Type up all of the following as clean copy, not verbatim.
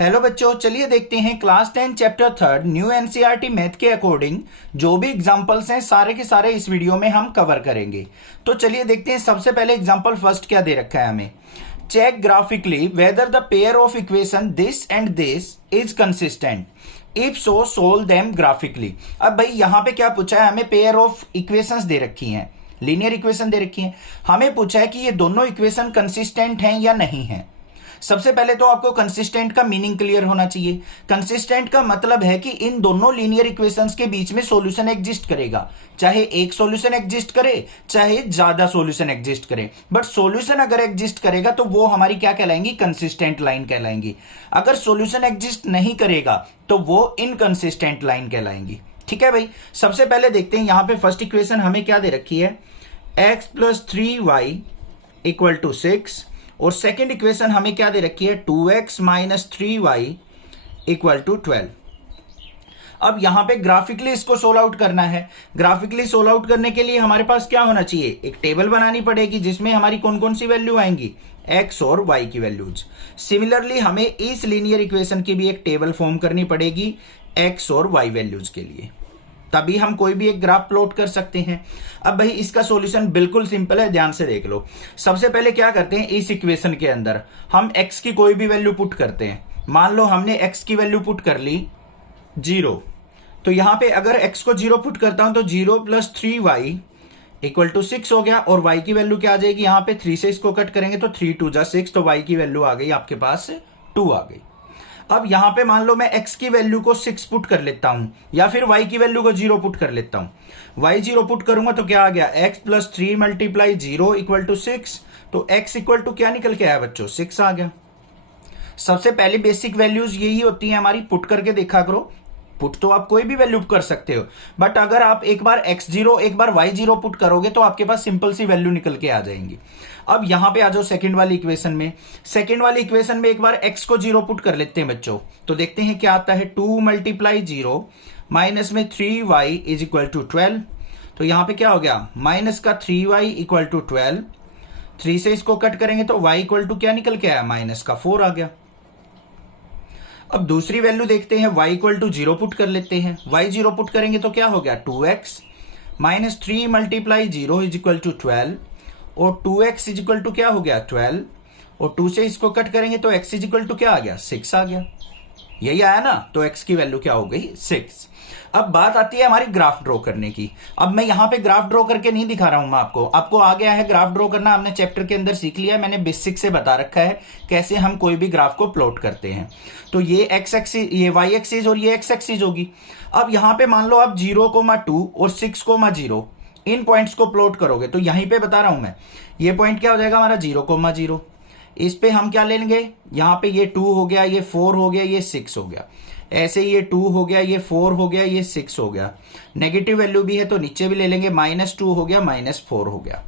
Hello बच्चों, चलिए देखते हैं class 10 chapter 3 new NCERT math के अकॉर्डिंग जो भी एग्जांपल्स हैं सारे के सारे इस वीडियो में हम कवर करेंगे। तो चलिए देखते हैं। सबसे पहले एग्जांपल फर्स्ट क्या दे रखा है हमें। Check graphically whether the pair of equation this and this is consistent, if so solve them graphically. अब भाई यहाँ पे क्या पूछा है हमें, पेयर ऑफ इक्वेशंस दे रखी हैं, लीनियर इक्वेशन दे रखी है। हमें पूछा है कि ये दोनों इक्वेशन कंसिस्टेंट हैं या नहीं है। सबसे पहले तो आपको कंसिस्टेंट का मीनिंग क्लियर होना चाहिए। कंसिस्टेंट का मतलब है कि इन दोनों लीनियर इक्वेशंस के बीच में सॉल्यूशन एग्जिस्ट करेगा, चाहे एक सॉल्यूशन एग्जिस्ट करे चाहे ज्यादा सॉल्यूशन एग्जिस्ट करे, बट सॉल्यूशन अगर एग्जिस्ट करेगा तो वो हमारी क्या कहलाएंगी, कंसिस्टेंट लाइन कहलाएंगी। अगर सॉल्यूशन एग्जिस्ट नहीं करेगा तो वो इनकंसिस्टेंट लाइन कहलाएंगी। ठीक है भाई, सबसे पहले देखते हैं यहां पे फर्स्ट इक्वेशन हमें क्या दे रखी है, x + 3y = 6, और सेकेंड इक्वेशन हमें क्या दे रखी है, 2x - 3y = 12। अब यहां पे ग्राफिकली इसको सोल्व आउट करना है। ग्राफिकली सोल्व आउट करने के लिए हमारे पास क्या होना चाहिए, एक टेबल बनानी पड़ेगी जिसमें हमारी कौन कौन सी वैल्यू आएंगी, x और y की वैल्यूज। सिमिलरली हमें इस लीनियर इक्वेशन की भी एक टेबल फॉर्म करनी पड़ेगी x और y वैल्यूज के लिए, तभी हम कोई भी एक ग्राफ प्लॉट कर सकते हैं। अब भाई इसका सॉल्यूशन बिल्कुल सिंपल है, ध्यान से देख लो। सबसे पहले क्या करते हैं, इस इक्वेशन के अंदर हम x की कोई भी वैल्यू पुट करते हैं। मान लो हमने x की वैल्यू पुट कर ली 0, तो यहां पे अगर x को 0 पुट करता हूं तो 0 + 3y = 6 हो गया, और y की वैल्यू क्या आ जाएगी, यहां पे 3 से इसको कट करेंगे तो 3 × 2 = 6, तो y की वैल्यू आ गई आपके पास 2 आ गई। अब यहां पे मान लो मैं x की वैल्यू को 6 पुट कर लेता हूं, या फिर y की वैल्यू को 0 पुट कर लेता हूं। y 0 पुट करूंगा तो क्या आ गया, x + 3 × 0 = 6, तो x = क्या निकल के आया बच्चों, 6 आ गया। सबसे पहले बेसिक वैल्यूज यही होती है हमारी, पुट करके देखा करो। पुट तो आप कोई भी वैल्यू कर सकते हो, बट अगर आप एक बार x0 एक बार y0 पुट करोगे तो आपके पास सिंपल सी वैल्यू निकल के आ जाएंगी। अब यहां पे आ जाओ सेकंड वाली इक्वेशन में। सेकंड वाली इक्वेशन में एक बार x को 0 पुट कर लेते हैं बच्चों, तो देखते हैं क्या आता है, 2 × 0 माइनस में 3y = 12, तो यहां पे क्या हो गया, -3y = 12, 3 से इसको कट करेंगे तो y = क्या निकल के आया, -4 आ गया। अब दूसरी वैल्यू देखते हैं, y = 0 पुट कर लेते हैं। y 0 पुट करेंगे तो क्या हो गया, 2x - 3 × 0 = 12, और 2x = क्या हो गया, 12, और 2 से इसको कट करेंगे तो x = क्या आ गया, 6 आ गया। यही आया ना, तो x की वैल्यू क्या हो गई, 6। अब बात आती है हमारी ग्राफ ड्रॉ करने की। अब मैं यहां पे ग्राफ ड्रॉ करके नहीं दिखा रहा हूं मैं आपको आ गया है ग्राफ ड्रॉ करना, हमने चैप्टर के अंदर सीख लिया है, मैंने बेसिक से बता रखा है कैसे हम कोई भी ग्राफ को प्लॉट करते हैं। तो ये x एक्सिस, ये y एक्सिस और ये x एक्सिस होगी। अब यहां पे मान लो आप 0,2 और 6,0 इन पॉइंट्स को प्लॉट करोगे, तो यहीं पे बता रहा हूं मैं, ये पॉइंट क्या हो जाएगा हमारा, 0,0। इस पे हम क्या ले लेंगे, यहां पे ये 2 हो गया, ये 4 हो गया, ये 6 हो गया, ऐसे ये 2 हो गया, ये 4 हो गया, ये 6 हो गया। नेगेटिव वैल्यू भी है तो नीचे भी ले लेंगे, -2 हो गया, -4 हो गया।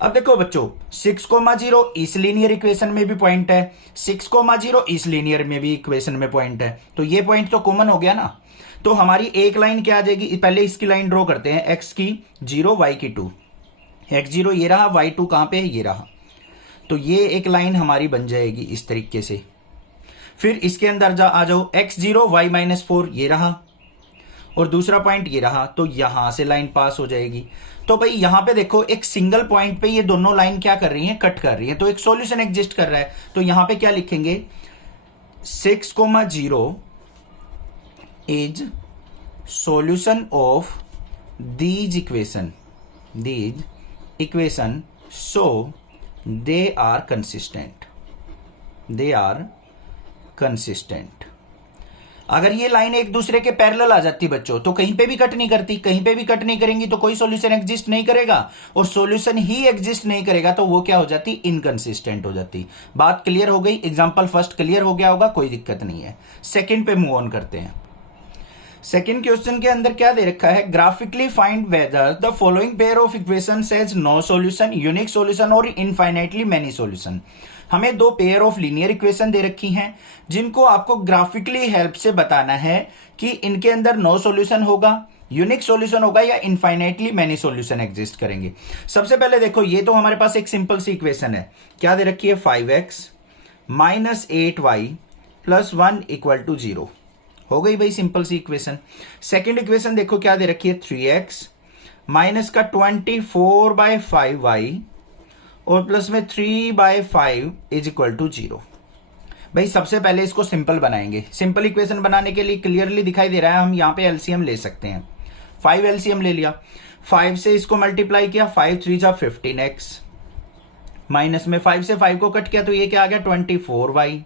अब देखो बच्चों, 6,0 इस लीनियर इक्वेशन में भी पॉइंट है, 6,0 इस लीनियर में भी इक्वेशन में पॉइंट है, तो ये पॉइंट तो कॉमन हो गया ना। तो हमारी एक लाइन क्या आ जाएगी, पहले इसकी लाइन ड्रॉ करते हैं, x की 0 y की 2, x0 ये रहा, y2 कहां पे है, ये रहा, तो ये एक लाइन हमारी बन जाएगी इस तरीके से। फिर इसके अंदर आ जाओ, x0 y - 4 ये रहा, और दूसरा पॉइंट ये रहा, तो यहां से लाइन पास हो जाएगी। तो भाई यहां पे देखो, एक सिंगल पॉइंट पे ये दोनों लाइन क्या कर रही हैं, कट कर रही है, तो एक सॉल्यूशन एग्जिस्ट कर रहा है। तो यहां पे क्या लिखेंगे, 6,0 is solution of these equation so they are consistent. अगर ये लाइन एक दूसरे के पैरेलल आ जाती बच्चों तो कहीं पे भी कट नहीं करती, कहीं पे भी कट नहीं करेंगी तो कोई सॉल्यूशन एग्जिस्ट नहीं करेगा, और सॉल्यूशन ही एग्जिस्ट नहीं करेगा तो वो क्या हो जाती, इनकंसिस्टेंट हो जाती। बात क्लियर हो गई, एग्जांपल फर्स्ट क्लियर हो गया होगा, कोई दिक्कत नहीं है। सेकंड पे मूव ऑन करते हैं। सेकंड क्वेश्चन के अंदर क्या दे रखा है, graphically find whether the following pair of equations has no solution, unique solution और इनफाइनाइटली मेनी सॉल्यूशन। हमें दो पेयर ऑफ लीनियर इक्वेशन दे रखी हैं जिनको आपको ग्राफिकली हेल्प से बताना है कि इनके अंदर नो सॉल्यूशन होगा, यूनिक सॉल्यूशन होगा या इनफाइनाइटली मेनी सॉल्यूशन एग्जिस्ट करेंगे। सबसे पहले देखो, ये तो हमारे पास एक सिंपल सी इक्वेशन है, क्या दे रखी है, 5x - 8y plus 1 equal to 0। हो गई भाई सिंपल सी इक्वेशन। सेकेंड इक्वेशन देखो क्या दे रखी है, 3x माइनस का 24/5y और प्लस में 3/5 इज इक्वल टू 0। भाई सबसे पहले इसको सिंपल बनाएंगे। सिंपल इक्वेशन बनाने के लिए क्लियरली दिखाई दे रहा है, हम यहाँ पे एलसीएम ले सकते हैं। 5 एलसीएम ले लिया, 5 से इसको मल्टीप्लाई किया, 5 3 जा 15x माइनस में 5 से 5 को कट किया तो ये क्या आ गया 24y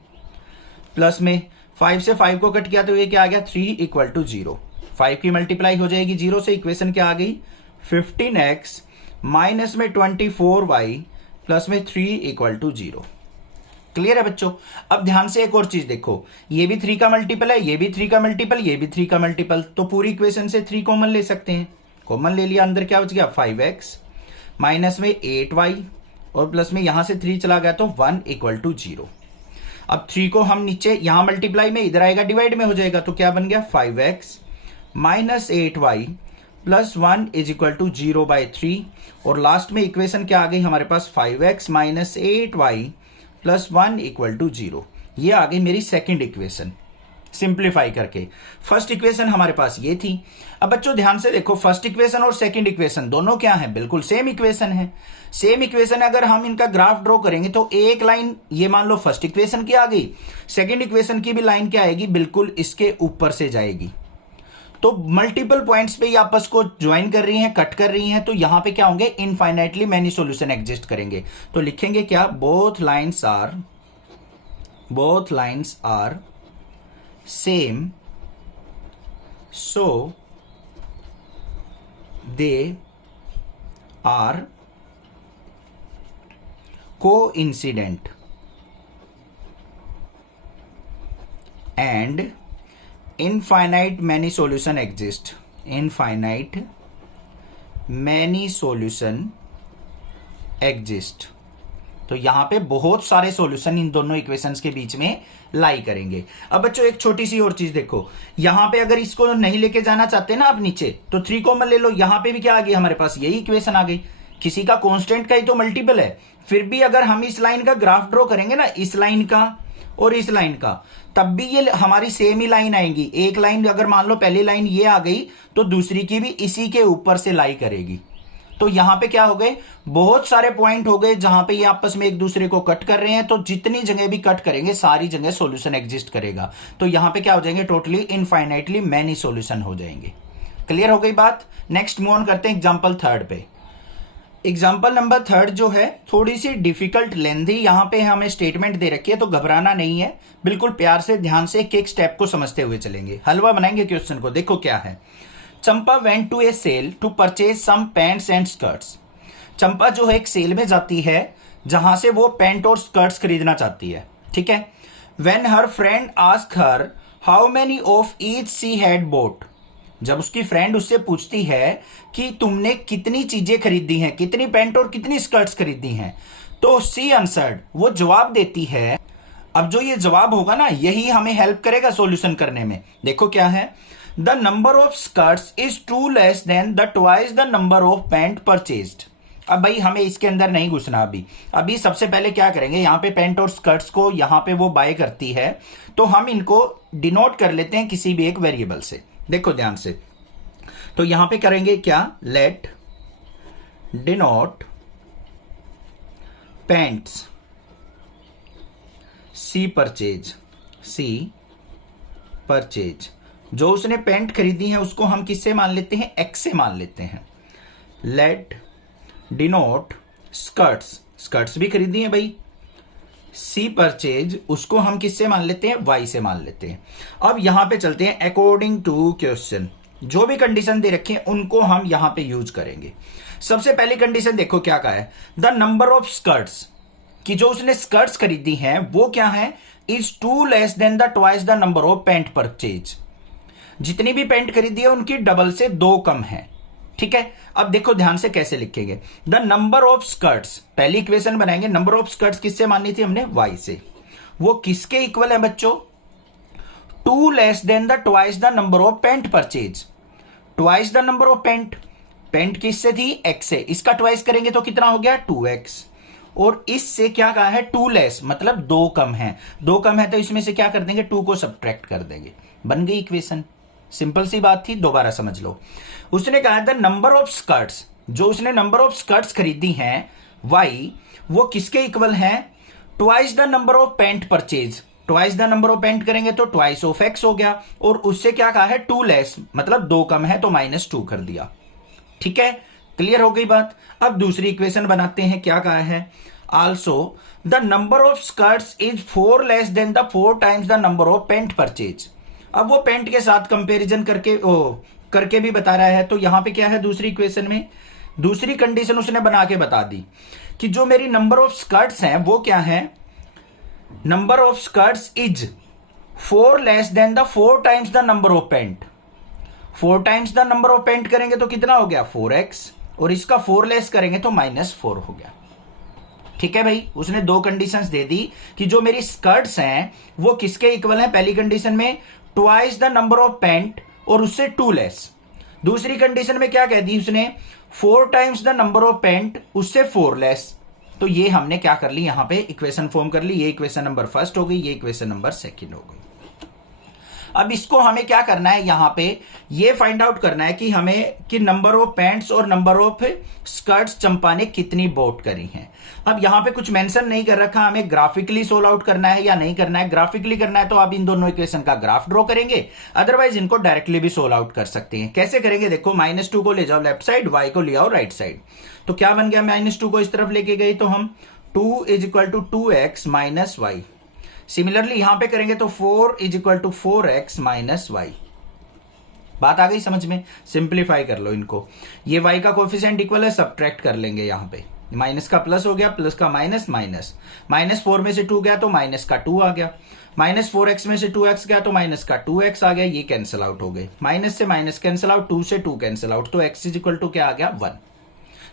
प्लस में 5 से 5 को कट किया तो ये क्या आ गया 3 इक्वल टू 0। 5 की मल्टीप्लाई हो जाएगी 0 से, इक्वेशन क्या आ गई 15x माइनस में 24y प्लस में 3 इक्वल टू 0। क्लियर है बच्चों। अब ध्यान से एक और चीज देखो, ये भी 3 का मल्टीपल है, ये भी 3 का मल्टीपल, ये भी 3 का मल्टीपल, तो पूरी इक्वेशन से 3 कॉमन ले सकते हैं। कॉमन ले लिया, अंदर क्या बच गया 5x माइनस में 8y और प्लस में यहां से 3 चला गया तो 1 इक्वल टू 0। अब 3 को हम नीचे यहां मल्टीप्लाई में, इधर आएगा डिवाइड में हो जाएगा, तो क्या बन गया 5x minus 8y plus 1 is equal to 0/3 और लास्ट में इक्वेशन क्या आ गई हमारे पास 5x minus 8y plus 1 equal to 0। ये आ गई मेरी सेकेंड इक्वेशन सिंप्लीफाई करके। फर्स्ट इक्वेशन हमारे पास ये थी। अब बच्चों ध्यान से देखो, फर्स्ट इक्वेशन और सेकंड इक्वेशन दोनों क्या है, बिल्कुल सेम इक्वेशन है। सेम इक्वेशन अगर हम इनका ग्राफ ड्रॉ करेंगे तो एक लाइन ये मान लो फर्स्ट इक्वेशन की आ गई, सेकंड इक्वेशन की भी लाइन क्या आएगी, बिल्कुल इसके ऊपर से जाएगी। तो मल्टीपल पॉइंट्स पे ये आपस को ज्वाइन कर रही हैं, कट कर रही हैं, तो यहां पे क्या होंगे इनफाइनाइटली मैनी सॉल्यूशन एग्जिस्ट करेंगे। तो लिखेंगे क्या, both lines are same so they are coincident and infinite many solution exist. Infinite many solution exist. तो यहां पे बहुत सारे सॉल्यूशन इन दोनों इक्वेशंस के बीच में लाई करेंगे। अब बच्चों एक छोटी सी और चीज देखो, यहां पे अगर इसको नहीं लेके जाना चाहते ना आप नीचे, तो 3 कॉमन ले लो, यहां पे भी क्या आ गई हमारे पास, यही इक्वेशन आ गई। किसी का कांस्टेंट का ही तो मल्टीपल है, फिर भी अगर हम इस लाइन का ग्राफ ड्रॉ करेंगे ना, इस लाइन का और इस लाइन का, तब भी ये हमारी सेम ही लाइन आएंगी। एक लाइन अगर मान लो पहली लाइन ये आ गई तो दूसरी की भी इसी के ऊपर से लाई करेगी। तो यहां पे क्या हो गए, बहुत सारे पॉइंट हो गए जहां पे ये आपस में एक दूसरे को कट कर रहे हैं, तो जितनी जगह भी कट करेंगे सारी जगह सॉल्यूशन एग्जिस्ट करेगा। तो यहां पे क्या हो जाएंगे, टोटली इनफाइनाइटली मैनी सॉल्यूशन हो जाएंगे। क्लियर हो गई बात। नेक्स्ट मूव ऑन करते हैं एग्जांपल थर्ड पे। एग्जाम्पल नंबर थर्ड जो है थोड़ी सी डिफिकल्ट लेंथी, यहां पे हमें स्टेटमेंट दे रखी है, तो घबराना नहीं है, बिल्कुल प्यार से ध्यान से एक एक स्टेप को समझते हुए चलेंगे। हलवा बनाएंगे क्वेश्चन को। देखो क्या है, Champa went to a sale to purchase some pants and skirts. Champa जो है एक सेल में जाती है जहां से वो पैंट और स्कर्ट्स खरीदना चाहती है, ठीक है। When her friend ask her how many of each she had boat. जब उसकी फ्रेंड उससे पूछती है कि तुमने कितनी चीजें खरीदी हैं, कितनी पैंट और कितनी स्कर्ट्स खरीदी हैं, तो सी आंसर्ड, वो जवाब देती है। अब जो ये जवाब होगा ना, यही हमें हेल्प करेगा सॉल्यूशन करने में। देखो क्या है, the number of skirts is two less than the twice the number of pant purchased. अब भाई हमें इसके अंदर नहीं घुसना अभी सबसे पहले क्या करेंगे, यहां पे पैंट और स्कर्ट्स को यहां पे वो बाय करती है, तो हम इनको डिनोट कर लेते हैं किसी भी एक वेरिएबल से। देखो ध्यान से, तो यहां पे करेंगे क्या, let denote pants C purchase. जो उसने पैंट खरीदी है उसको हम किससे मान लेते हैं, एक्स से मान लेते हैं। लेट डिनोट स्कर्ट्स भी खरीदी है भाई, सी परचेज उसको हम किससे मान लेते हैं, वाई से मान लेते हैं। अब यहां पे चलते हैं अकॉर्डिंग टू क्वेश्चन, जो भी कंडीशन दे रखी है उनको हम यहां पे यूज करेंगे। सबसे पहली कंडीशन देखो क्या कहा है, द नंबर ऑफ स्कर्ट्स, कि जो उसने स्कर्ट्स खरीदी हैं वो क्या है, is two less than the twice the number of pant purchase. जितनी भी पैंट खरीदी है उनकी डबल से 2 कम है, ठीक है। अब देखो ध्यान से कैसे लिखेंगे, द नंबर ऑफ स्कर्ट्स, पहली इक्वेशन बनाएंगे, नंबर ऑफ स्कर्ट्स किससे माननी थी हमने, वाई से। वो किसके इक्वल है बच्चों, two less than the twice the number of pant purchase. Twice the number of pant किससे थी, एक्स से, इसका ट्वाइस करेंगे तो कितना हो गया 2x, और इससे क्या कहा है, 2 लेस, मतलब 2 कम है। 2 कम है तो इसमें से क्या कर देंगे, 2 को सब्ट्रैक्ट कर देंगे, बन गई इक्वेशन। सिंपल सी बात थी, दोबारा समझ लो। उसने कहा द नंबर ऑफ स्कर्ट्स, जो उसने नंबर ऑफ स्कर्ट्स खरीदी हैं वाई, वो किसके इक्वल है, twice the number of pant purchase. Twice the number of pant करेंगे तो ट्वाइस ऑफ एक्स हो गया, और उससे क्या कहा है, 2 लेस, मतलब 2 कम है तो -2 कर दिया। ठीक है, क्लियर हो गई बात। अब दूसरी इक्वेशन बनाते हैं, क्या कहा है, also the number of skirts is 4 less than the 4 times the number of pant purchase. अब वो पैंट के साथ कंपेरिजन करके भी बता रहा है। तो यहां पे क्या है, दूसरी इक्वेशन में दूसरी कंडीशन उसने बना के बता दी कि जो मेरी नंबर ऑफ स्कर्ट्स हैं वो क्या है, number of skirts is 4 less than the 4 times the number of pant. 4 times the number of pant करेंगे तो कितना हो गया, 4x, और इसका 4 लेस करेंगे तो -4 हो गया। ठीक है भाई, उसने 2 कंडीशंस दे दी कि जो मेरी स्कर्ट्स हैं वो किसके इक्वल हैं। पहली कंडीशन में twice the number of pant और उससे 2 लेस। दूसरी कंडीशन में क्या कह दी उसने, 4 times the number of pant उससे 4 लेस। तो ये हमने क्या कर ली, यहां पे इक्वेशन फॉर्म कर ली। ये इक्वेशन नंबर फर्स्ट हो गई, ये इक्वेशन नंबर सेकंड हो गई। अब इसको हमें क्या करना है, यहां पे ये फाइंड आउट करना है कि हमें कि नंबर ऑफ पैंट्स और नंबर ऑफ स्कर्ट्स चंपा ने कितनी बोट करी हैं। अब यहां पे कुछ मेंशन नहीं कर रखा, हमें ग्राफिकली सोल्व आउट करना है या नहीं करना है। ग्राफिकली करना है तो आप इन दोनों इक्वेशन का ग्राफ ड्रॉ करेंगे, अदरवाइज इनको डायरेक्टली भी सोल्व आउट कर सकते हैं। कैसे करेंगे, देखो, -2 को ले जाओ लेफ्ट साइड, y को ले आओ राइट साइड। तो क्या बन गया, -2 को इस तरफ लेके गई तो हम 2 = 2x - y। सिमिलरली यहां पे करेंगे तो 4 = 4x - y। बात आ गई समझ में, सिंप्लीफाई कर लो इनको। ये y का कोएफिशिएंट इक्वल है, सब्ट्रैक्ट कर लेंगे। यहां पे माइनस का प्लस हो गया, प्लस का माइनस, -4 में से 2 गया तो माइनस का 2 आ गया, -4x में से 2x गया तो माइनस का 2x आ गया। ये कैंसिल आउट हो गए, माइनस से माइनस कैंसिल आउट, 2 से 2 कैंसिल आउट, तो x = क्या आ गया, 1।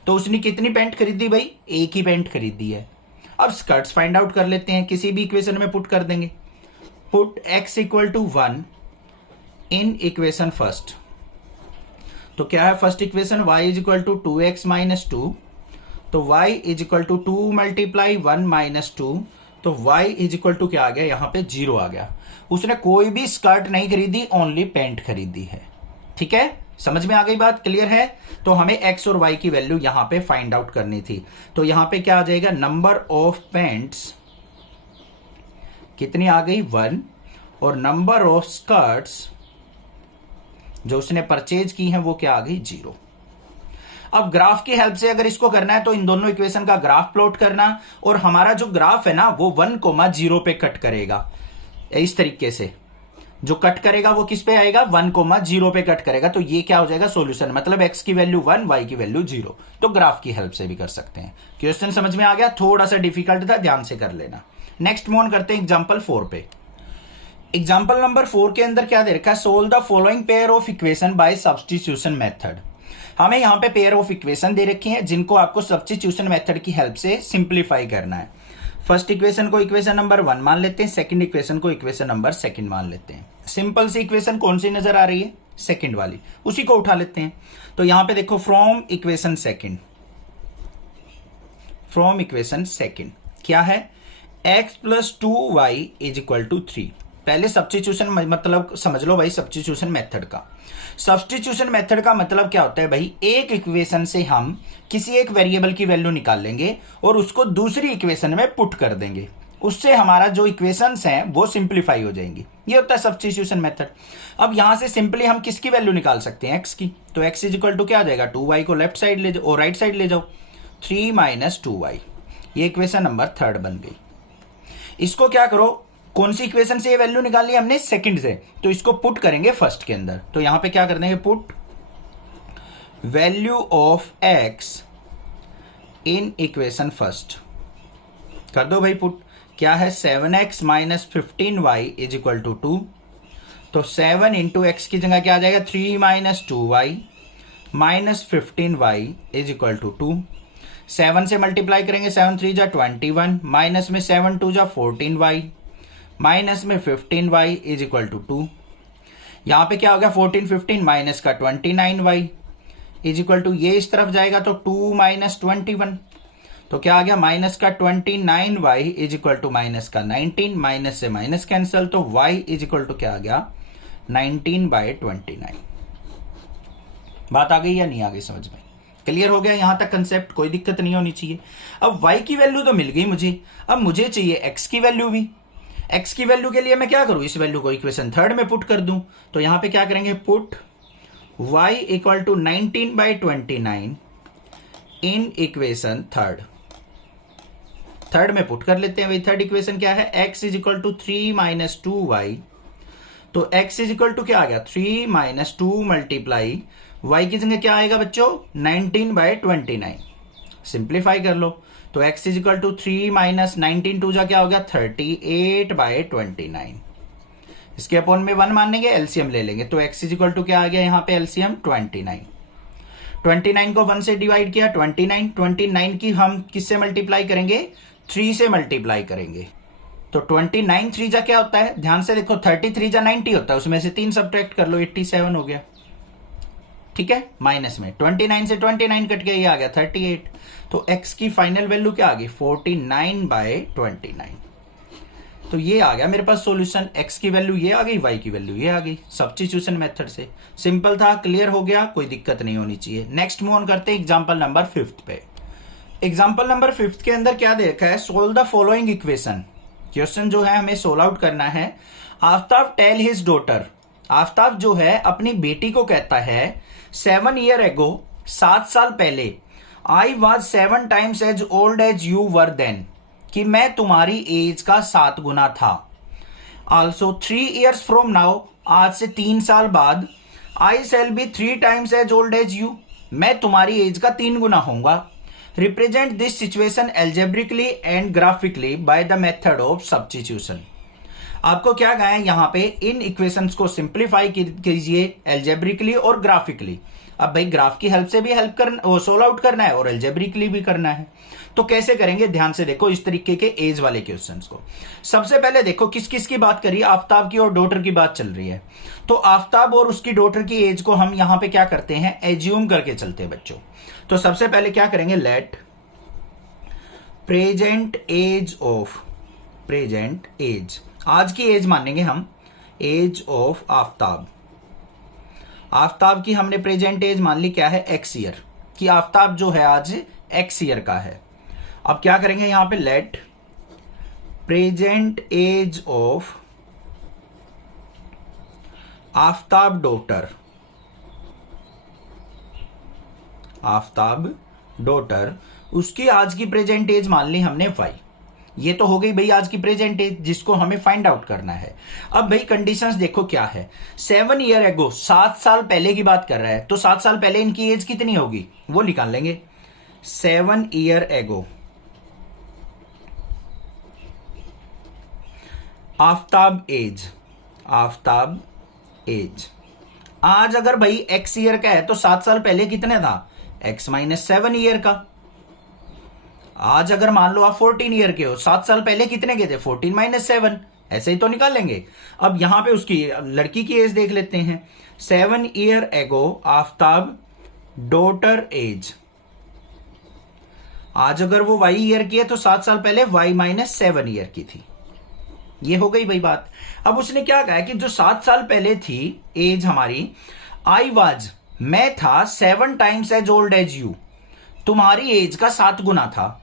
तो उसने कितनी पैंट खरीदी भाई, एक ही पैंट खरीदी है। अब स्कर्ट्स फाइंड आउट कर लेते हैं, किसी भी इक्वेशन में पुट कर देंगे। Put x = 1 in equation first. तो क्या है फर्स्ट इक्वेशन, y = 2x - 2, तो y = 2 × 1 - 2, तो y = क्या आ गया, यहां पे 0 आ गया। उसने कोई भी स्कर्ट नहीं खरीदी, ओनली पैंट खरीदी है। ठीक है, समझ में आ गई बात, क्लियर है। तो हमें x और y की वैल्यू यहां पे फाइंड आउट करनी थी। तो यहां पे क्या आ जाएगा, नंबर ऑफ पैंट्स कितनी आ गई, 1, और नंबर ऑफ स्कर्ट्स जो उसने परचेज की है वो क्या आ गई, 0। अब ग्राफ की हेल्प से अगर इसको करना है तो इन दोनों इक्वेशन का ग्राफ प्लॉट करना, और हमारा जो ग्राफ है ना वो 1, 0 पे कट करेगा। इस तरीके से जो कट करेगा वो किस पे आएगा, 1, 0 पे कट करेगा। तो ये क्या हो जाएगा, सॉल्यूशन, मतलब x की वैल्यू 1, y की वैल्यू 0। तो ग्राफ की हेल्प से भी कर सकते हैं। क्वेश्चन समझ में आ गया, थोड़ा सा डिफिकल्ट था, ध्यान से कर लेना। नेक्स्ट मूव ऑन करते हैं एग्जांपल 4 पे। एग्जांपल नंबर 4 के अंदर क्या दे रखा है, solve the following pair of equation by substitution method. हमें यहां पे पेयर ऑफ इक्वेशन दे रखी हैं जिनको आपको सब्स्टिट्यूशन मेथड की हेल्प से सिंप्लीफाई करना है। फर्स्ट इक्वेशन को इक्वेशन नंबर 1 मान लेते हैं, सेकंड इक्वेशन को इक्वेशन नंबर 2 मान लेते हैं। सिंपल सी इक्वेशन कौन सी नजर आ रही है, सेकंड वाली, उसी को उठा लेते हैं। तो यहां पे देखो, फ्रॉम इक्वेशन सेकंड क्या है, x + 2y = 3। पहले सब्स्टिट्यूशन मतलब समझ लो भाई, सब्स्टिट्यूशन मेथड का। सब्स्टिट्यूशन मेथड का मतलब क्या होता है भाई, एक इक्वेशन से हम किसी एक वेरिएबल की वैल्यू निकाल लेंगे और उसको दूसरी इक्वेशन में पुट कर देंगे, उससे हमारा जो इक्वेशंस हैं वो सिंप्लीफाई हो जाएंगी। ये होता है सब्स्टिट्यूशन मेथड। अब यहां से सिंपली हम किसकी वैल्यू निकाल सकते हैं, x की। तो x = क्या आ जाएगा, 2y को लेफ्ट साइड ले जाओ और राइट साइड ले जाओ, 3 - 2y। ये इक्वेशन नंबर 3 बन गई। इसको क्या करो, कौन सी इक्वेशन से ये वैल्यू निकाली हमने, सेकंड से, तो इसको पुट करेंगे फर्स्ट के अंदर। तो यहां पे क्या कर देंगे, put value of x in equation first कर दो भाई पुट। क्या है, 7x - 15y = 2। तो 7 × x की जगह क्या आ जाएगा, 3 - 2y - 15y = 2। 7 से मल्टीप्लाई करेंगे, 7 3 जा 21, माइनस में 7 2 जा 14y, माइनस में 15y = 2। यहां पे क्या हो गया, 14 15 माइनस का 29y = ये इस तरफ जाएगा तो 2 - 21। तो क्या आ गया, माइनस का 29y is equal to minus का 19, माइनस से माइनस कैंसिल, तो y इज इक्वल टू क्या आ गया, 19/29। बात आ गई या नहीं आ गई समझ में? क्लियर हो गया यहां तक कंसेप्ट, कोई दिक्कत नहीं होनी चाहिए। अब y की वैल्यू तो मिल गई मुझे, अब मुझे चाहिए x की वैल्यू भी। x की वैल्यू के लिए मैं क्या करूं, इस वैल्यू को इक्वेशन थर्ड में पुट कर दूं। तो यहां पे क्या करेंगे, put y equal to 19/29 in equation third में पुट कर लेते हैं भाई। थर्ड इक्वेशन क्या है, x is equal to 3 minus 2y, तो x इज इक्वल टू क्या आ गया, 3 माइनस 2 मल्टीप्लाई y की जगह क्या आएगा बच्चों, 19/29। सिंप्लीफाई कर लो, तो x is equal to 3 minus 19 two जा क्या हो गया, 38/29। इसके अपॉन में 1 मानेंगे, एलसीएम ले लेंगे, तो x इज इक्वल टू क्या आ गया यहाँ पे एलसीएम 29। 29 को 1 से डिवाइड किया, 29 की हम किससे मल्टीप्लाई करेंगे, 3 से मल्टीप्लाई करेंगे। तो 29 3 जा क्या होता है, ध्यान से देखो, 33 जा 90 होता है, उसमें से 3 सब्ट्रैक्ट कर लो, 87 हो गया। ठीक है, माइनस में 29 से 29 कट गया, ये आ गया 38। तो x की फाइनल वैल्यू क्या आ गई, 49/29। तो ये आ गया मेरे पास सॉल्यूशन, x की वैल्यू ये आ गई, y की वैल्यू ये आ गई, सब्स्टिट्यूशन मेथड से। सिंपल था, क्लियर हो गया, कोई दिक्कत नहीं होनी चाहिए। नेक्स्ट मूव ऑन करते हैं एग्जांपल नंबर 5 पे। एग्जांपल नंबर 5 के अंदर क्या दे रखा है, solve the following equation. Question जो है हमें सोल्व आउट करना है। Aftab tell his daughter, Aftab जो है अपनी बेटी को कहता है 7 ईयर एगो, 7 साल पहले, I was 7 times as old as you were then, कि मैं तुम्हारी एज का 7 गुना था। ऑल्सो 3 ईयर्स फ्रॉम नाउ, आज से 3 साल बाद, I shall be 3 times as old as you, मैं तुम्हारी एज का 3 गुना होऊंगा। Represent this situation algebraically and graphically by the method of substitution. आपको क्या कहा है यहां पे, इन इक्वेशंस को सिंप्लीफाई कीजिए एल्जेब्रिकली और ग्राफिकली। अब भाई ग्राफ की हेल्प से भी हेल्प करना, सोल्व आउट करना है, और एल्जेब्रिकली भी करना है। तो कैसे करेंगे, ध्यान से देखो इस तरीके के एज वाले क्वेश्चंस को। सबसे पहले देखो किस किस की बात करिए, आफ्ताब की और डॉटर की बात चल रही है। तो आफ्ताब और उसकी डॉटर की एज को हम यहां पे क्या करते हैं, एज्यूम करके चलते हैं बच्चों। तो सबसे पहले क्या करेंगे, let present age of, present age, आज की एज मानेंगे हम, एज ऑफ आफ्ताब। आफ्ताब की हमने प्रेजेंट एज मान ली क्या है, x ईयर, कि आफ्ताब जो है आज x ईयर का है। अब क्या करेंगे यहां पे, let present age of Aftab daughter, Aftab daughter, उसकी आज की प्रेजेंट एज मान ली हमने y। ये तो हो गई भाई आज की प्रेजेंट एज, जिसको हमें फाइंड आउट करना है। अब भाई कंडीशंस देखो क्या है, 7 ईयर एगो, 7 साल पहले की बात कर रहा है, तो 7 साल पहले इनकी एज कितनी होगी वो निकाल लेंगे। 7 year ago Aftab as, Aftab as, आज अगर भाई x ईयर का है तो 7 साल पहले कितने था, x माइनस 7 ईयर का। आज अगर मान लो आप 14 ईयर के हो, 7 साल पहले कितने के थे, 14 माइनस 7, ऐसे ही तो निकाल लेंगे। अब यहां पे उसकी लड़की की एज देख लेते हैं, 7 year ago Aftab daughter as, आज अगर वो y ईयर की है तो 7 साल पहले y माइनस 7 ईयर की थी। ये हो गई भाई बात। अब उसने क्या कहा कि जो 7 साल पहले थी एज हमारी, आई वाज, मैं था 7 times as old as you, तुम्हारी एज का 7 गुना था।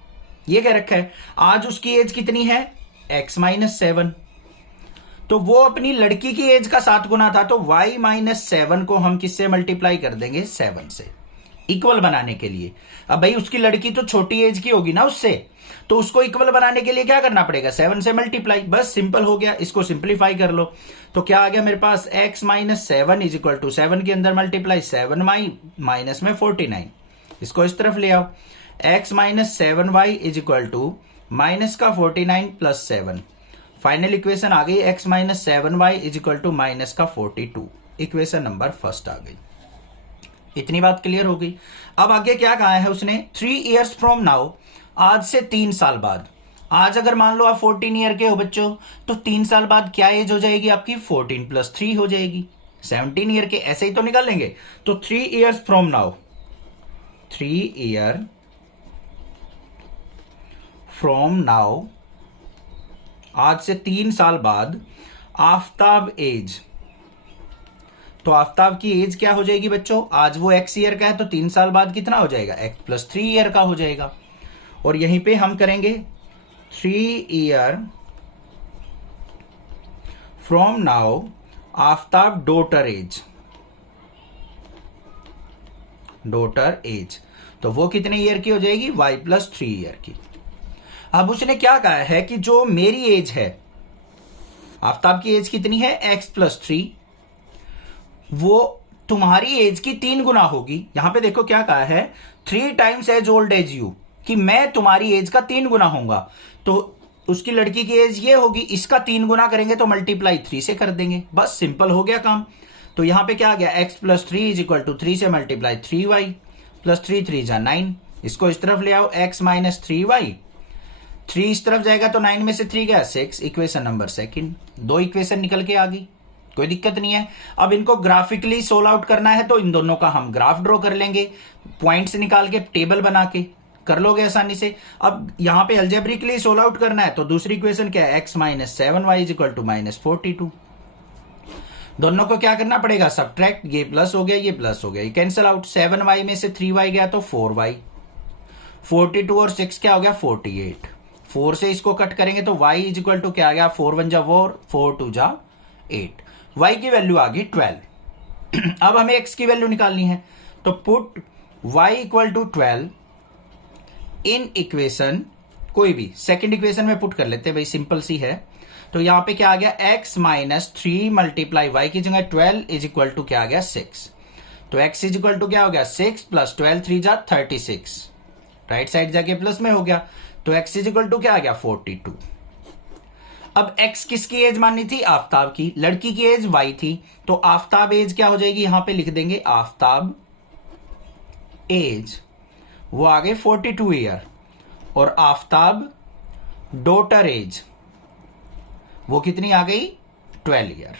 ये क्या रखा है, आज उसकी एज कितनी है, x माइनस 7, तो वो अपनी लड़की की एज का 7 गुना था, तो y माइनस 7 को हम किससे मल्टीप्लाई कर देंगे, 7 से, इक्वल बनाने के लिए। अब भाई उसकी लड़की तो छोटी एज की होगी ना उससे, तो उसको इक्वल बनाने के लिए क्या करना पड़ेगा, 7 से मल्टीप्लाई, बस सिंपल हो गया। इसको सिंप्लीफाई कर लो, तो क्या आ गया मेरे पास, x minus 7 is equal to 7 के अंदर मल्टीप्लाई 7 माइनस में 49, इसको इस तरफ ले आओ, x minus 7y is equal to minus का 49 प्लस 7। फाइनल इक्वेशन आ गई x minus 7y is equal to minus का 42। इक्वेशन नंबर फर्स्ट आ गई। इतनी बात क्लियर हो गई। अब आगे क्या कहा है उसने, 3 ईयर्स फ्रॉम नाउ, आज से 3 साल बाद। आज अगर मान लो आप 14 ईयर के हो बच्चों, तो 3 साल बाद क्या एज हो जाएगी आपकी, 14 प्लस 3 हो जाएगी, 17 ईयर के, ऐसे ही तो निकाल लेंगे। तो 3 years from now, 3 year from now, आज से 3 साल बाद, आफ्ताब एज, तो आफ्ताब की एज क्या हो जाएगी बच्चों, आज वो x ईयर का है तो 3 साल बाद कितना हो जाएगा, x प्लस 3 ईयर का हो जाएगा। और यहीं पे हम करेंगे 3 year from now Aftab daughter age, daughter age, तो वो कितने ईयर की हो जाएगी, y प्लस 3 ईयर की। अब उसने क्या कहा है कि जो मेरी एज है, आफ्ताब की एज कितनी है, x प्लस 3, वो तुम्हारी एज की 3 गुना होगी। यहां पे देखो क्या कहा है, 3 times as old as you, कि मैं तुम्हारी एज का 3 गुना होऊंगा। तो उसकी लड़की की एज ये होगी, इसका 3 गुना करेंगे तो मल्टीप्लाई 3 से कर देंगे, बस सिंपल हो गया काम। तो यहां पे क्या आ गया, x plus 3 is equal to 3 से मल्टीप्लाई 3y प्लस 3 3 जा 9, इसको इस तरफ ले आओ, x माइनस 3y, 3 इस तरफ जाएगा तो 9 में से 3 गया 6, इक्वेशन नंबर सेकंड। 2 इक्वेशन निकल के आ गई, कोई दिक्कत नहीं है। अब इनको ग्राफिकली सोल्व आउट करना है तो इन दोनों का हम ग्राफ ड्रॉ कर लेंगे, पॉइंट्स निकाल के टेबल बना के कर लोगे आसानी से। अब यहां पे अलजेब्रिकली सोल्व आउट करना है तो दूसरी इक्वेशन क्या है, x minus 7y is equal to minus 42। दोनों को क्या करना पड़ेगा, सब्ट्रैक्ट, ये प्लस हो गया ये प्लस हो गया, ये कैंसिल आउट, 7y में से 3y गया तो 4y, 42 और 6 क्या हो गया 48, 4 से इसको कट करेंगे तो y इज इक्वल टू क्या आ गया, 4 1 जा 4, 4 2 जा 8, y की वैल्यू आ गई 12। अब हमें x की वैल्यू निकालनी है, तो put y equal to 12 in equation, कोई भी सेकंड इक्वेशन में पुट कर लेते हैं भाई, सिंपल सी है। तो यहां पे क्या आ गया, x माइनस 3 मल्टीप्लाई y की जगह 12 इज इक्वल टू क्या आ गया 6, तो x इज इक्वल टू क्या हो गया 6 प्लस 12 3 जा 36, राइट साइड जाके प्लस में हो गया, तो x इज इक्वल टू क्या आ गया 42। अब x किसकी एज माननी थी, आफ्ताब की, लड़की की एज y थी, तो आफ्ताब एज क्या हो जाएगी, यहां पे लिख देंगे आफ्ताब एज, वो आ गए 42 ईयर, और आफ्ताब डॉटर एज वो कितनी आ गई 12 ईयर।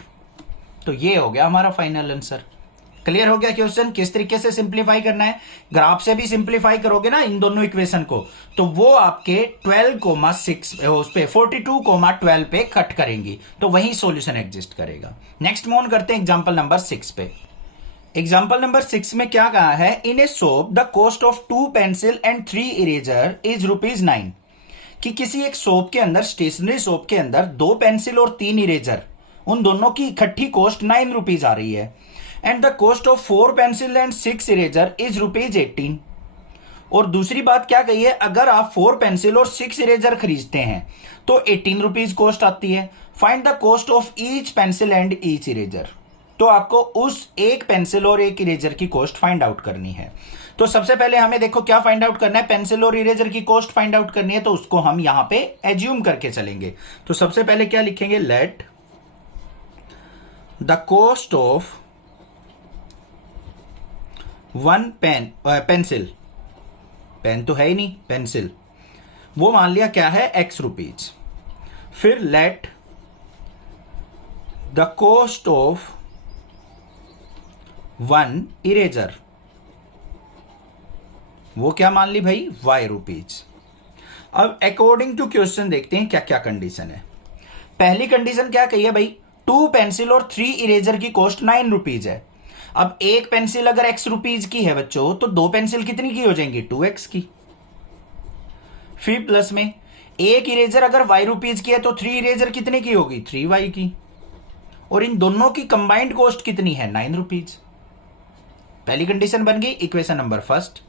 तो ये हो गया हमारा फाइनल आंसर। क्लियर हो गया क्वेश्चन, किस तरीके से सिंप्लीफाई करना है, ग्राफ से भी सिंप्लीफाई करोगे ना इन दोनों इक्वेशन को, तो वो आपके 12,6 उस पे 42,12 पे कट करेंगी, तो वही सॉल्यूशन एग्जिस्ट करेगा। नेक्स्ट मूव ऑन करते हैं एग्जांपल नंबर 6 पे। एग्जाम्पल नंबर 6 में क्या कहा है, in a shop the cost of 2 pencil and 3 eraser is ₹9, कि किसी एक सोप के अंदर, स्टेशनरी सोप के अंदर 2 पेंसिल और 3 इरेजर, उन दोनों की इकट्ठी कॉस्ट ₹9 आ रही है, and the cost of 4 pencil and 6 eraser is ₹18। और दूसरी बात क्या कही है, अगर आप 4 पेंसिल और 6 इरेजर खरीदते हैं तो ₹18 कॉस्ट आती है। Find the cost of each pencil and each eraser, तो आपको उस एक पेंसिल और एक इरेजर की कॉस्ट फाइंड आउट करनी है। तो सबसे पहले हमें देखो क्या फाइंड आउट करना है, पेंसिल और इरेजर की कॉस्ट फाइंड आउट करनी है, तो उसको हम यहां पे एज्यूम करके चलेंगे। तो सबसे पहले क्या लिखेंगे, let the cost of 1 pencil, pen तो है ही नहीं, पेंसिल, वो मान लिया क्या है ₹X। फिर late the cost of 1 eraser, वो क्या मान ली भाई ₹Y। अब अकॉर्डिंग टू क्वेश्चन देखते हैं क्या क्या कंडीशन है। पहली कंडीशन क्या कही है भाई, 2 पेंसिल और 3 इरेजर की कॉस्ट ₹9 है। अब एक पेंसिल अगर ₹X की है बच्चों, तो 2 पेंसिल कितनी की हो जाएंगी, 2X की। फिर प्लस में एक इरेजर अगर ₹Y की है तो 3 इरेजर कितने की होगी, 3Y की, और इन दोनों की कंबाइंड कॉस्ट कितनी है, ₹9। पहली कंडीशन बन गई, equation number first.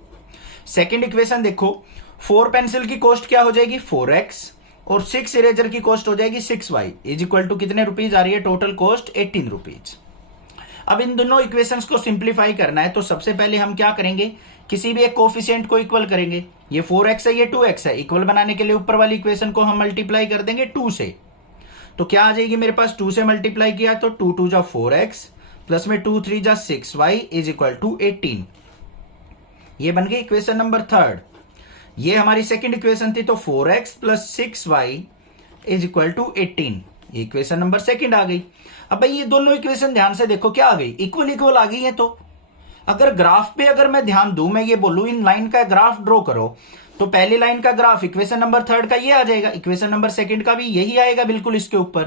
Second equation देखो, 4 पेंसिल की कॉस्ट क्या हो जाएगी 4X, और 6 इरेजर की कॉस्ट हो जाएगी 6Y इज इक्वल टू कितने रुपीज आ रही है, टोटल कॉस्ट ₹18। अब इन दोनों इक्वेशंस को सिंप्लीफाई करना है, तो सबसे पहले हम क्या करेंगे, किसी भी एक कोफिशिएंट को इक्वल करेंगे। ये 4X है, ये 2X है, इक्वल बनाने के लिए ऊपर वाली इक्वेशन को हम मल्टीप्लाई कर देंगे 2 से, तो क्या आ जाएगी मेरे पास, 2 से मल्टीप्लाई किया तो 2 2 जा 4X प्लस में 2 3 जा 6Y इज इक्वल टू 18। ये बन गई इक्वेशन नंबर 3। ये हमारी सेकंड इक्वेशन थी, तो 4X plus 6Y is equal to 18, ये इक्वेशन नंबर सेकंड आ गई। अब भाई ये दोनों इक्वेशन ध्यान से देखो क्या आ गई, इक्वल इक्वल आ गई है। तो अगर ग्राफ पे अगर मैं ध्यान दूं, मैं ये बोलूं इन लाइन का ग्राफ ड्रॉ करो, तो पहली लाइन का ग्राफ इक्वेशन नंबर थर्ड का ये आ जाएगा, इक्वेशन नंबर सेकंड का भी यही आएगा बिल्कुल इसके ऊपर।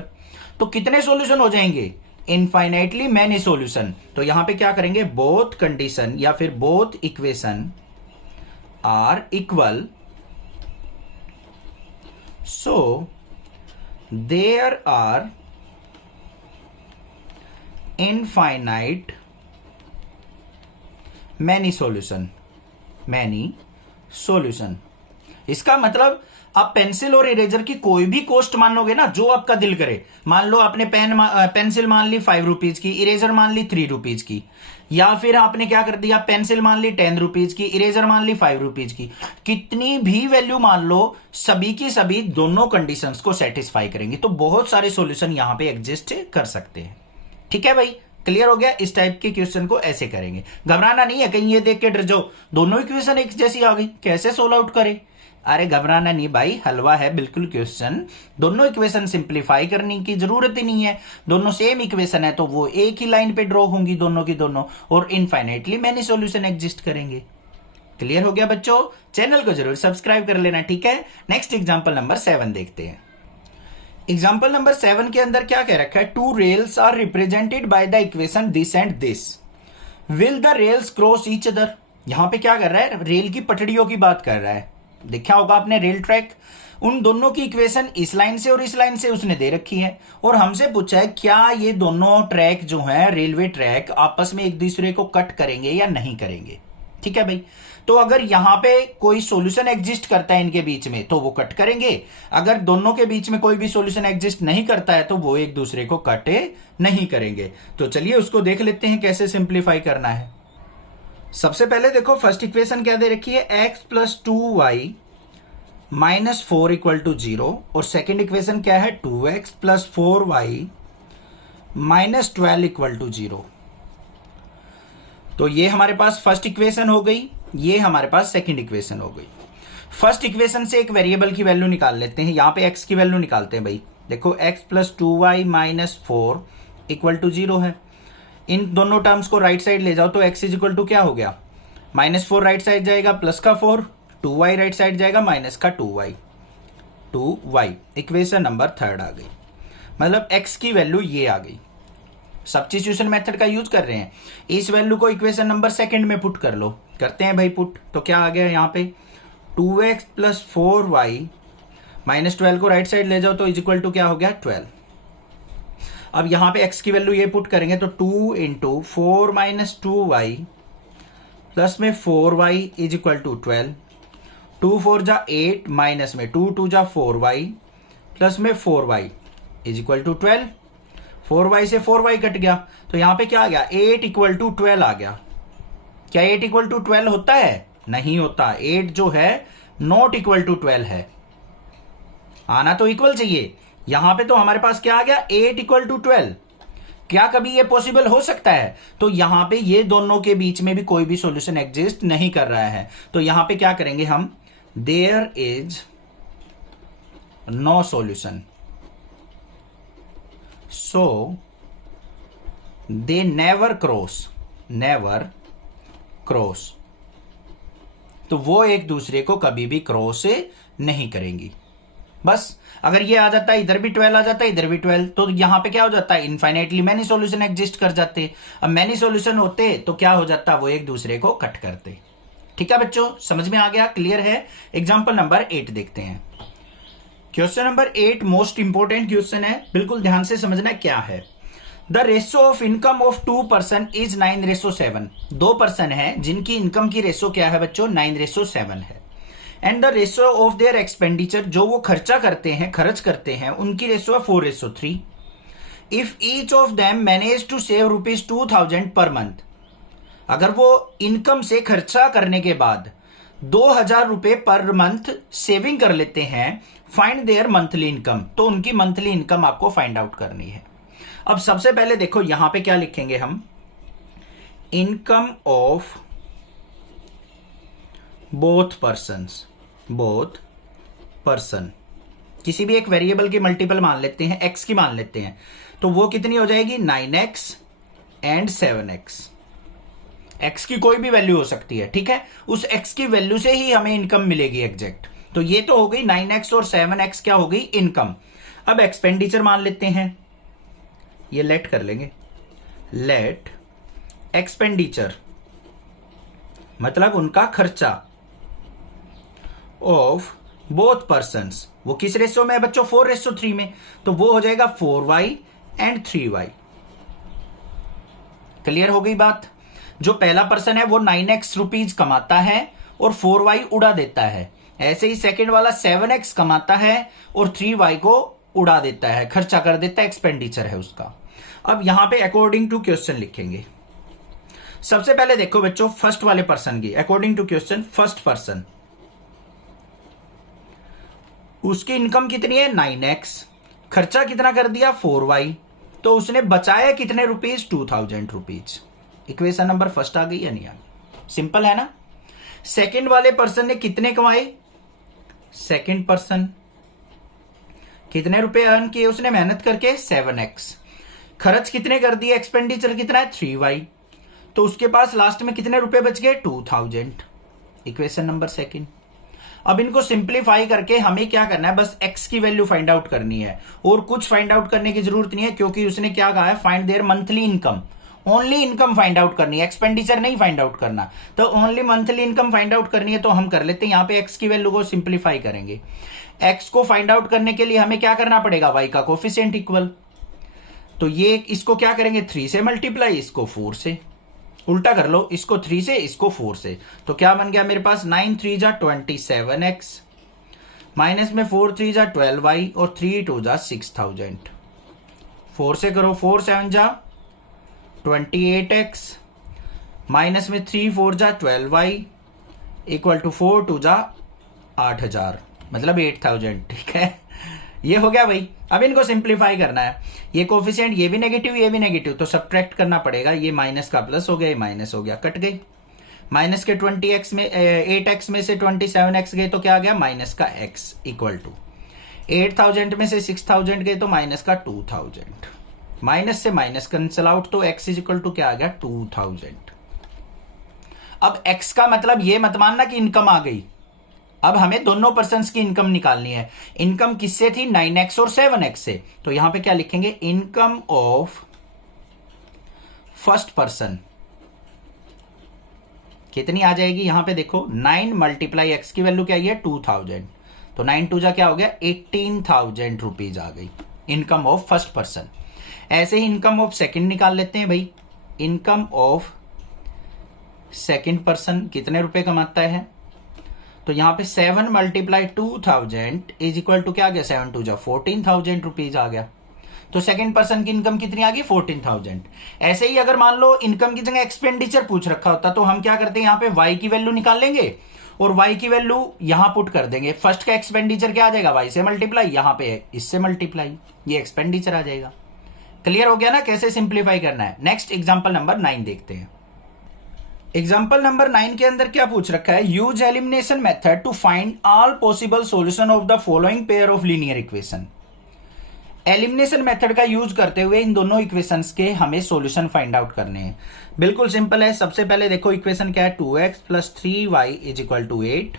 तो कितने सॉल्यूशन हो जाएंगे? Infinitely many solution. तो यहां पे क्या करेंगे, बोथ कंडीशन या फिर both equation are equal, so there are infinite many solution, many solution. इसका मतलब आप पेंसिल और इरेजर की कोई भी कॉस्ट मान लोगे ना, जो आपका दिल करे। मान लो आपने पेंसिल मान ली 5 रुपीज की, इरेजर मान ली 3 रुपीज की, या फिर आपने क्या कर दिया, पेंसिल मान ली 10 रुपीज की, इरेजर मान ली 5 रुपीज की। कितनी भी वैल्यू मान लो, सभी की सभी दोनों कंडीशंस को सेटिस्फाई करेंगे। तो बहुत सारे सॉल्यूशन यहां पे एग्जिस्ट कर सकते हैं। ठीक है भाई, क्लियर हो गया? इस टाइप के क्वेश्चन को ऐसे करेंगे, घबराना नहीं है कहीं ये देख के डर जाओ दोनों इक्वेशन एक जैसी आ गई, कैसे सोल्व आउट करें। अरे घबराना नहीं भाई, हलवा है बिल्कुल क्वेश्चन। दोनों इक्वेशन सिंप्लीफाई करने की जरूरत ही नहीं है, दोनों सेम इक्वेशन है तो वो एक ही लाइन पे ड्रॉ होंगी दोनों की दोनों, और इनफाइनाइटली मैनी सॉल्यूशन एग्जिस्ट करेंगे। क्लियर हो गया बच्चों? चैनल को जरूर सब्सक्राइब कर लेना, ठीक है। नेक्स्ट एग्जाम्पल नंबर 7 देखते हैं। एग्जाम्पल नंबर 7 के अंदर क्या कह रखा है, two rails are represented by the equation this and this, will the rails cross each other. यहां पे क्या कर रहा है, रेल की पटड़ियों की बात कर रहा है। देखा होगा आपने रेल ट्रैक, उन दोनों की इक्वेशन इस लाइन से और इस लाइन से उसने दे रखी है, और हमसे पूछा है क्या ये दोनों ट्रैक जो हैं, रेलवे ट्रैक, आपस में एक दूसरे को कट करेंगे या नहीं करेंगे। ठीक है भाई, तो अगर यहां पे कोई सॉल्यूशन एग्जिस्ट करता है इनके बीच में तो वो कट करेंगे, अगर दोनों के बीच में कोई भी सॉल्यूशन एग्जिस्ट नहीं करता है तो वो एक दूसरे को कट नहीं करेंगे। तो चलिए उसको देख लेते हैं कैसे सिंप्लीफाई करना है। सबसे पहले देखो फर्स्ट इक्वेशन क्या दे रखी है, x plus 2y minus 4 equal to 0, और सेकेंड इक्वेशन क्या है, 2x plus 4y minus 12 equal to 0। तो ये हमारे पास फर्स्ट इक्वेशन हो गई, ये हमारे पास सेकंड इक्वेशन हो गई। फर्स्ट इक्वेशन से एक वेरिएबल की वैल्यू निकाल लेते हैं, यहां पे x की वैल्यू निकालते हैं भाई। देखो x plus 2y minus 4 equal to 0 है। इन दोनों टर्म्स को राइट साइड ले जाओ तो x इज इक्वल टू क्या हो गया, -4 राइट साइड जाएगा प्लस का 4, 2y राइट साइड जाएगा माइनस का 2y। इक्वेशन नंबर थर्ड आ गई, मतलब x की वैल्यू ये आ गई। सब्स्टिट्यूशन मेथड का यूज कर रहे हैं, इस वैल्यू को इक्वेशन नंबर सेकंड में पुट कर लो। करते हैं भाई पुट, तो क्या आ गया यहाँ पे, 2x प्लस 4y माइनस 12 को राइट साइड ले जाओ तो इज इक्वल टू क्या हो गया, 12। अब यहां पे x की वैल्यू ये पुट करेंगे तो 2 इंटू 4 माइनस 2y प्लस में 4y इज इक्वल टू 12, 2 4 जा 8 माइनस में 2 2 जा 4y प्लस में 4y is equal to 12। 4y से 4y कट गया तो यहां पे क्या आ गया, 8 इक्वल टू 12 आ गया। क्या 8 इक्वल टू 12 होता है? नहीं होता, 8 जो है नॉट इक्वल टू 12 है, आना तो इक्वल चाहिए। यहां पे तो हमारे पास क्या आ गया, 8 इक्वल टू 12। क्या कभी ये पॉसिबल हो सकता है? तो यहां पे ये दोनों के बीच में भी कोई भी सॉल्यूशन एग्जिस्ट नहीं कर रहा है, तो यहां पे क्या करेंगे हम, there is no solution, so they never cross, तो वो एक दूसरे को कभी भी क्रॉस नहीं करेंगी। बस अगर ये आ जाता है, इधर भी 12 आ जाता है, इधर भी 12, तो यहां पे क्या हो जाता है, इनफाइनाइटली मैनी सॉल्यूशन एग्जिस्ट कर जाते। अब मैनी सॉल्यूशन होते तो क्या हो जाता, वो एक दूसरे को कट करते। ठीक है बच्चों, समझ में आ गया, क्लियर है। एग्जाम्पल नंबर 8 देखते हैं। Question number 8 most important question है, बिल्कुल ध्यान से समझना क्या है। The ratio of income of 2 person is 9:7। 2 person है जिनकी इनकम की रेशो क्या है बच्चों, 9:7 है। And the ratio of their expenditure, जो वो खर्च करते हैं, उनकी रेशो है 4:3। If each of them manage to save ₹2000 per month, अगर वो इनकम से खर्चा करने के बाद 2000 रुपए पर मंथ सेविंग कर लेते हैं, फाइंड देयर मंथली इनकम, तो उनकी मंथली इनकम आपको फाइंड आउट करनी है। अब सबसे पहले देखो यहां पे क्या लिखेंगे हम, इनकम ऑफ बोथ पर्सन, किसी भी एक वेरिएबल की मल्टीपल मान लेते हैं, x की मान लेते हैं, तो वो कितनी हो जाएगी, 9x एंड 7x। एक्स की कोई भी वैल्यू हो सकती है, ठीक है, उस एक्स की वैल्यू से ही हमें इनकम मिलेगी एग्जैक्ट। तो ये तो हो गई 9x और 7x क्या हो गई, इनकम। अब एक्सपेंडिचर मान लेते हैं, ये लेट कर लेंगे, लेट एक्सपेंडिचर मतलब उनका खर्चा ऑफ बोथ पर्सन्स, वो किस रेशो में है बच्चों, 4:3 में, तो वो हो जाएगा 4y एंड 3y। क्लियर हो गई बात। जो पहला पर्सन है वो 9x रुपीज कमाता है और 4y उड़ा देता है, ऐसे ही सेकंड वाला 7x कमाता है और 3y को उड़ा देता है, खर्चा कर देता है, एक्सपेंडिचर है उसका। अब यहां पे अकॉर्डिंग टू क्वेश्चन लिखेंगे। सबसे पहले देखो बच्चों फर्स्ट वाले पर्सन की, according to question first person, उसकी इनकम कितनी है 9x, खर्चा कितना कर दिया 4y, तो उसने बचाया कितने rupees 2000 rupees. Equation number first आ गई या नहीं आ गई, सिंपल है ना। सेकंड वाले पर्सन ने कितने कमाए, सेकंड पर्सन कितने रुपए अर्न किए उसने मेहनत करके 7x, खर्च कितने कर दिए, एक्सपेंडिचर कितना है 3y, तो उसके पास लास्ट में कितने रुपए बच गए 2000। Equation number second. अब इनको सिंप्लीफाई करके हमें क्या करना है, बस x की वैल्यू फाइंड आउट करनी है और कुछ फाइंड आउट करने की जरूरत नहीं है, क्योंकि उसने क्या कहा है, find there monthly income, only income find out करनी है, एक्सपेंडिचर नहीं फाइंड आउट करना। तो only monthly income find out करनी है, तो हम कर लेते हैं यहां पे x की वैल्यू को सिंप्लीफाई करेंगे। x को फाइंड आउट करने के लिए हमें क्या करना पड़ेगा, y का कोफिशिएंट इक्वल, तो ये इसको क्या करेंगे 3 से मल्टीप्लाई, इसको 4 से, उल्टा कर लो, इसको 3 से इसको 4 से, तो क्या बन गया मेरे पास 9 3 जा 27x माइनस में 4 3 जा 12y और 3 2 जा 6000, 4 से करो 4 7 जा 28x माइनस में 3 4 जा 12y इक्वल टू 4 2 जा 8000 मतलब 8000, ठीक है, ये हो गया भाई। अब इनको सिंप्लीफाई करना है, ये कोफिशिएंट ये भी नेगेटिव ये भी नेगेटिव, तो सब्ट्रैक्ट करना पड़ेगा, ये माइनस का प्लस हो गया, ये माइनस हो गया, कट गई, माइनस के 20x में 8x में से 27x गए तो क्या आ गया माइनस का x इक्वल टू 8000 में से 6000 गए तो माइनस का 2000, माइनस से माइनस कैंसिल आउट, तो x इज इक्वल टू क्या आ गया 2000। अब x का मतलब ये मत मानना कि इनकम आ गई, अब हमें दोनों पर्सन्स की इनकम निकालनी है। इनकम किससे थी 9x और 7x से, तो यहां पे क्या लिखेंगे, इनकम ऑफ फर्स्ट पर्सन कितनी आ जाएगी, यहां पे देखो 9 मल्टीप्लाई x की वैल्यू क्या है 2000, तो 9 2 जा क्या हो गया 18,000 रुपीज आ गई इनकम ऑफ फर्स्ट पर्सन। ऐसे ही इनकम ऑफ सेकंड निकाल लेते हैं भाई, इनकम ऑफ सेकंड पर्सन कितने रुपए कमाता है, तो यहां पे 7 मल्टीप्लाई 2000 इज इक्वल टू क्या आ गया 7 2 जा 14,000 रुपीज आ गया, तो सेकंड पर्सन की इनकम कितनी आ गई 14,000। ऐसे ही अगर मान लो इनकम की जगह एक्सपेंडिचर पूछ रखा होता तो हम क्या करते हैं, यहाँ पे y की वैल्यू निकाल लेंगे और y की वैल्यू यहां पुट कर देंगे, फर्स्ट का एक्सपेंडिचर क्या आ जाएगा y से मल्टीप्लाई, यहां पे इससे मल्टीप्लाई, ये एक्सपेंडिचर आ जाएगा। क्लियर हो गया ना कैसे सिंप्लीफाई करना है। नेक्स्ट एग्जाम्पल नंबर 9 देखते हैं। एग्जाम्पल नंबर 9 के अंदर क्या पूछ रखा है, use elimination method to find all possible solution of the following pair of linear equation. Elimination method का यूज करते हुए इन दोनों इक्वेशंस के हमें सॉल्यूशन फाइंड आउट करने हैं। बिल्कुल सिंपल है, सबसे पहले देखो इक्वेशन क्या है 2x plus 3y is equal to 8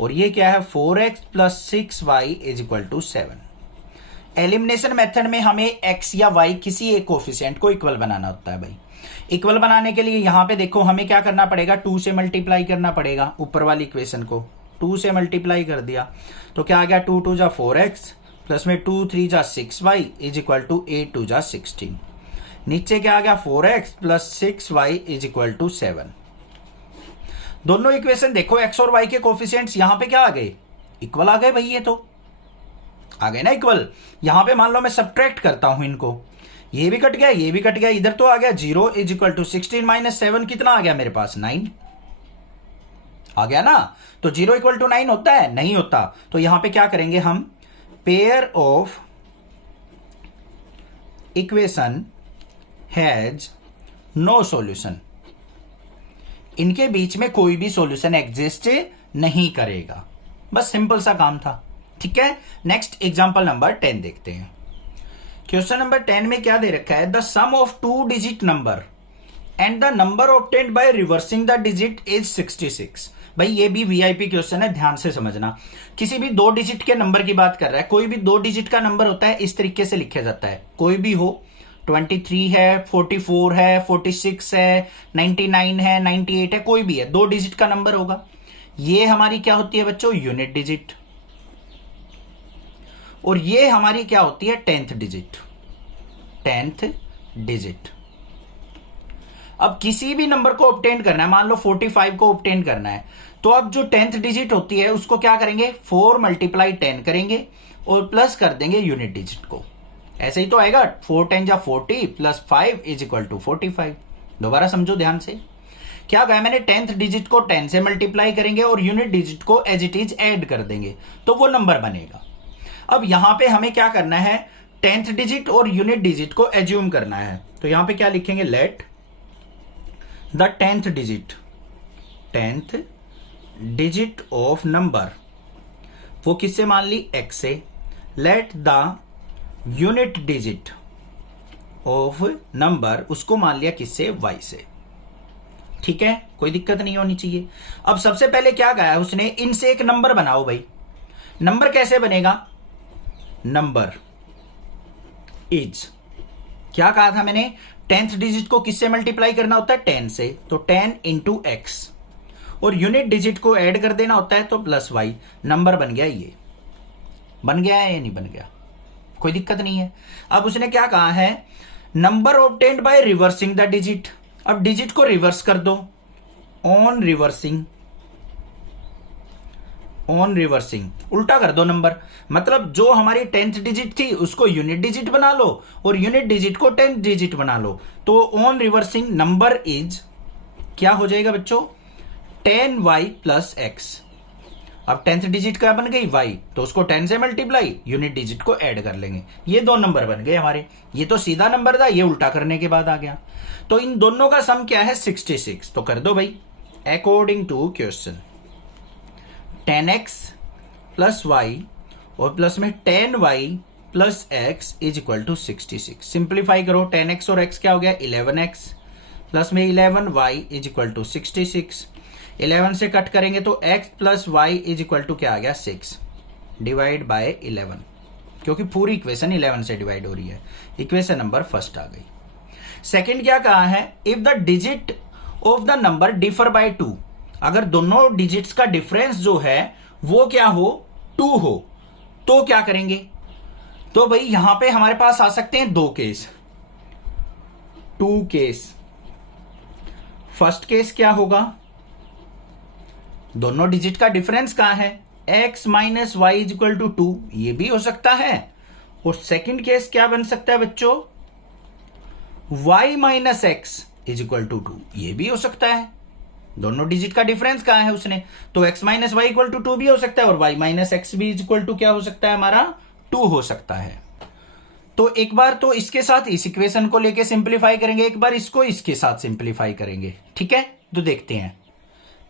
और ये क्या है 4x plus 6y is equal to 7। Elimination method में हमें x या y किसी एक कोफिशिएंट को इक्वल बनाना होता है भाई। इक्वल बनाने के लिए यहां पे देखो हमें क्या करना पड़ेगा, 2 से मल्टीप्लाई करना पड़ेगा, ऊपर वाली इक्वेशन को 2 से मल्टीप्लाई कर दिया तो क्या आ गया 2 2 जा 4x प्लस में 2 3 जा 6y इज इक्वल टू 8 2 जा 16। नीचे क्या आ गया 4x plus 6y is equal to 7। दोनों इक्वेशन देखो x और y के कोफिशिएंट्स यहां पे क्या आ गए, इक्वल आ गए भाई, ये तो आ गए ना इक्वल। यहां पे मान लो मैं सब्ट्रैक्ट करता हूं इनको, ये भी कट गया ये भी कट गया, इधर तो आ गया 0 इज इक्वल टू 16 माइनस 7 कितना आ गया मेरे पास 9 आ गया ना। तो 0 इक्वल टू 9 होता है, नहीं होता, तो यहां पे क्या करेंगे हम, pair of equation has no solution, इनके बीच में कोई भी सॉल्यूशन एग्जिस्ट नहीं करेगा, बस सिंपल सा काम था, ठीक है। नेक्स्ट एग्जांपल नंबर 10 देखते हैं। क्वेश्चन नंबर 10 में क्या दे रखा है, the sum of 2 digit number and the number obtained by reversing the digit is 66। भाई ये भी वीआईपी क्वेश्चन है, ध्यान से समझना। किसी भी 2 डिजिट के नंबर की बात कर रहा है, कोई भी 2 डिजिट का नंबर होता है इस तरीके से लिखा जाता है, कोई भी हो, 23 है, 44 है, 46 है, 99 है, 98 है, कोई भी है, 2 डिजिट का नंबर होगा। ये हमारी क्या होती है बच्चों, यूनिट डिजिट, और ये हमारी क्या होती है, 10th डिजिट, 10th डिजिट। अब किसी भी नंबर को ऑब्टेन करना है, मान लो 45 को ऑब्टेन करना है, तो अब जो 10th डिजिट होती है उसको क्या करेंगे, 4 × 10 करेंगे और प्लस कर देंगे यूनिट डिजिट को। ऐसे ही तो आएगा, 4 × 10 = 40 + 5 = 45। दोबारा समझो ध्यान से, क्या कहा मैंने, 10th डिजिट को 10 से मल्टीप्लाई करेंगे और यूनिट डिजिट को एज इट इज ऐड कर देंगे तो वो नंबर बनेगा। अब यहां पे हमें क्या करना है, 10th डिजिट और यूनिट डिजिट को एज्यूम करना है, तो यहां पे क्या लिखेंगे, let the 10th digit of number, वो किससे मान ली, x से, let the unit digit of number, उसको मान लिया किससे, y से। ठीक है, कोई दिक्कत नहीं होनी चाहिए। अब सबसे पहले क्या कहा उसने, इनसे एक नंबर बनाओ। भाई नंबर कैसे बनेगा, नंबर इज, क्या कहा था मैंने, 10th डिजिट को किससे मल्टीप्लाई करना होता है, 10 से, तो 10 × x, और यूनिट डिजिट को ऐड कर देना होता है तो +y। नंबर बन गया, ये बन गया है या नहीं बन गया, कोई दिक्कत नहीं है। अब उसने क्या कहा है, number obtained by reversing the digit. अब डिजिट को रिवर्स कर दो, ऑन रिवर्सिंग, उल्टा कर दो नंबर, मतलब जो हमारी 10th डिजिट थी उसको यूनिट डिजिट बना लो और यूनिट डिजिट को 10th डिजिट बना लो, तो ऑन रिवर्सिंग नंबर इज क्या हो जाएगा बच्चों, 10y + x। अब 10th डिजिट क्या बन गई, y, तो उसको 10 से मल्टीप्लाई, यूनिट डिजिट को ऐड कर लेंगे, ये 2 नंबर बन गए हमारे। ये तो सीधा नंबर था, ये उल्टा करने के बाद आ गया, तो इन दोनों का सम क्या है, 66। तो कर दो भाई, according to question 10x + y और प्लस में 10y + x = 66। सिंप्लीफाई करो, 10x और x क्या हो गया, 11x, प्लस में 11y = 66। 11 से कट करेंगे तो x + y = क्या आ गया, 6 डिवाइड बाय 11, क्योंकि पूरी इक्वेशन 11 से डिवाइड हो रही है। इक्वेशन नंबर फर्स्ट आ गई। सेकंड क्या कहा है, if the digit of the number differ by 2, अगर दोनों डिजिट्स का डिफरेंस जो है वो क्या हो, 2 हो, तो क्या करेंगे, तो भाई यहां पे हमारे पास आ सकते हैं 2 केस, 2 केस। फर्स्ट केस क्या होगा, दोनों डिजिट का डिफरेंस कहां है, x - y = 2, ये भी हो सकता है। और सेकंड केस क्या बन सकता है बच्चों, y - x = 2, ये भी हो सकता है। दोनों डिजिट का डिफरेंस कहां है उसने, तो x - y = 2 भी हो सकता है और y - x भी = क्या हो सकता है हमारा, 2 हो सकता है। तो एक बार तो इसके साथ इस इक्वेशन को लेके सिंप्लीफाई करेंगे, एक बार इसको इसके साथ सिंप्लीफाई करेंगे। ठीक है, तो देखते हैं,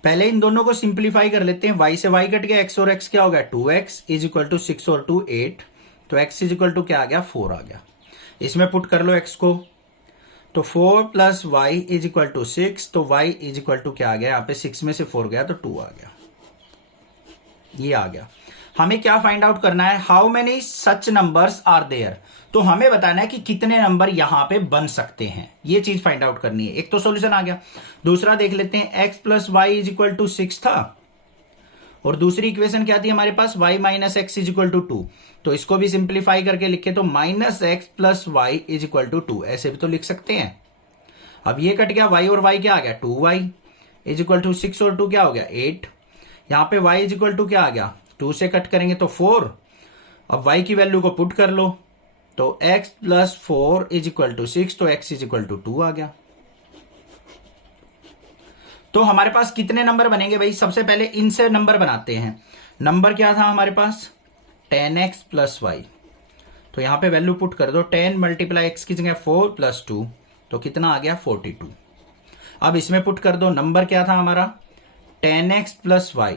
पहले इन दोनों को सिंप्लीफाई कर लेते हैं। y से y कट गया, x और x क्या हो गया, 2x = 6 और 2 8, तो x = क्या आ गया, 4 आ गया। इसमें पुट कर लो x को, तो 4 + y = 6, तो y = क्या आ गया, यहाँ पे 6 में से 4 गया तो 2 आ गया, ये आ गया। हमें क्या फाइंड आउट करना है, how many such numbers are there, तो हमें बताना है कि कितने नंबर यहां पे बन सकते हैं, ये चीज फाइंड आउट करनी है। एक तो सॉल्यूशन आ गया, दूसरा देख लेते हैं, x + y = 6 था और दूसरी इक्वेशन क्या थी हमारे पास, y - x = 2, तो इसको भी सिंप्लीफाई करके लिखे तो -x + y = 2, ऐसे भी तो लिख सकते हैं। अब ये कट गया, y और y क्या आ गया, 2y = 6 और 2 क्या हो गया, 8। यहां पे y = क्या आ गया, 2 से कट करेंगे तो 4। अब y की वैल्यू को पुट कर लो, तो x + 4 = 6, तो x = 2 आ गया। तो हमारे पास कितने नंबर बनेंगे भाई, सबसे पहले इनसे नंबर बनाते हैं। नंबर क्या था हमारे पास, 10x + y, तो यहां पे वैल्यू पुट कर दो, 10 × x की जगह 4 + 2, तो कितना आ गया, 42। अब इसमें पुट कर दो, नंबर क्या था हमारा, 10x + y,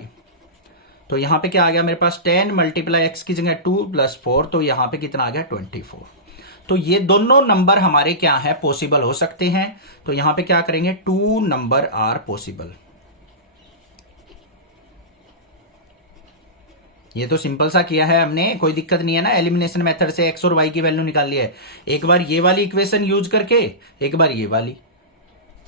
तो यहां पे क्या आ गया मेरे पास, 10 × x की जगह 2 + 4, तो यहां पे कितना आ गया, 24। तो ये दोनों नंबर हमारे क्या है, पॉसिबल हो सकते हैं। तो यहां पे क्या करेंगे, 2 नंबर आर पॉसिबल। ये तो सिंपल सा किया है हमने, कोई दिक्कत नहीं है ना। एलिमिनेशन मेथड से एक्स और वाई की वैल्यू निकाल ली है, एक बार ये वाली इक्वेशन यूज करके, एक बार ये वाली,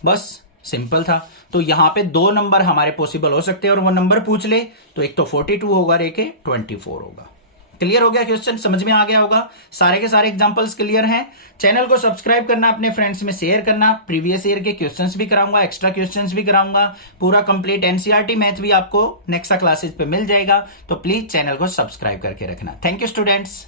बस सिंपल था। तो यहां पे 2 नंबर हमारे पॉसिबल हो सकते हैं और वो नंबर पूछ ले तो एक तो 42 होगा और एक 24 होगा। क्लियर हो गया क्वेश्चन, समझ में आ गया होगा। सारे के सारे एग्जांपल्स क्लियर हैं। चैनल को सब्सक्राइब करना, अपने फ्रेंड्स में शेयर करना। प्रीवियस ईयर के क्वेश्चंस भी कराऊंगा, एक्स्ट्रा क्वेश्चंस भी कराऊंगा, पूरा कंप्लीट एनसीईआरटी मैथ भी आपको नेक्स्ट क्लासेस पे मिल जाएगा। तो प्लीज चैनल को सब्सक्राइब करके रखना। Thank you students.